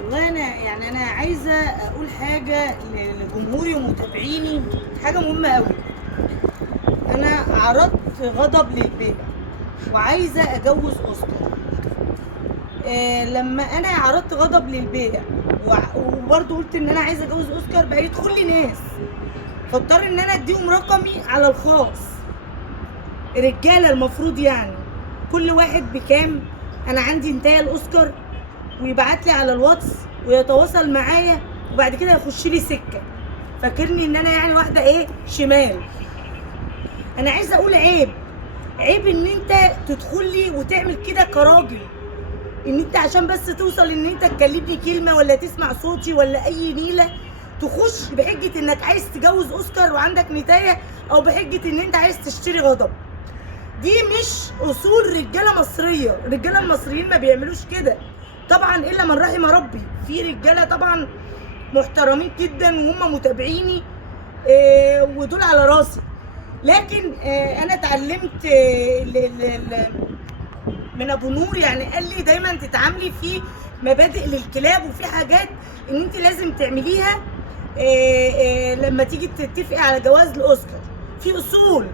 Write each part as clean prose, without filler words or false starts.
والله انا عايزه اقول حاجه لجمهوري ومتابعيني، حاجه مهمه قوي. انا عرضت غضب للبيع وعايزه اجوز اوسكار. لما انا عرضت غضب للبيع وبرضه قلت ان انا عايزه اجوز اوسكار، بقى يدخل لي ناس، فاضطر ان انا اديهم رقمي على الخاص. رجاله المفروض يعني كل واحد بكام. انا عندي انتهى الاوسكار، ويبعت لي على الواتس ويتواصل معايا، وبعد كده يخش لي سكه، فاكرني ان انا يعني واحده ايه شمال. انا عايزه اقول عيب، عيب ان انت تدخل لي وتعمل كده كراجل، ان انت عشان بس توصل ان انت تكلمني كلمه ولا تسمع صوتي ولا اي نيله، تخش بحجه انك عايز تجوز اوسكار وعندك نتايه، او بحجه ان انت عايز تشتري غضب. دي مش اصول رجاله مصريه. الرجاله المصريين ما بيعملوش كده طبعا، الا من رحم ربي. في رجاله طبعا محترمين جدا وهم متابعيني، ودول على راسي. لكن انا اتعلمت من ابو نور، يعني قال لي دايما تتعاملي في مبادئ للكلاب، وفي حاجات ان انت لازم تعمليها لما تيجي تتفقي على جواز الاوسكار، في اصول.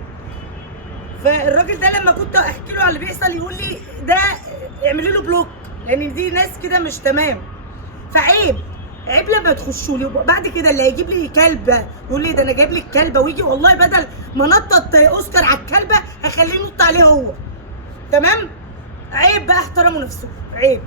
فالراجل ده لما كنت احكي له على اللي بيحصل يقول لي ده اعملي له بلوك، لان دي ناس كده مش تمام. فعيب، عيب لما تخشوا لي بعد كده اللي هيجيب لي كلبه يقول لي ده انا جايب لك كلبه، ويجي والله بدل ما نطط اوسكار على الكلبه هخليه ينط عليه هو. تمام؟ عيب بقى، احترموا نفسكم، عيب.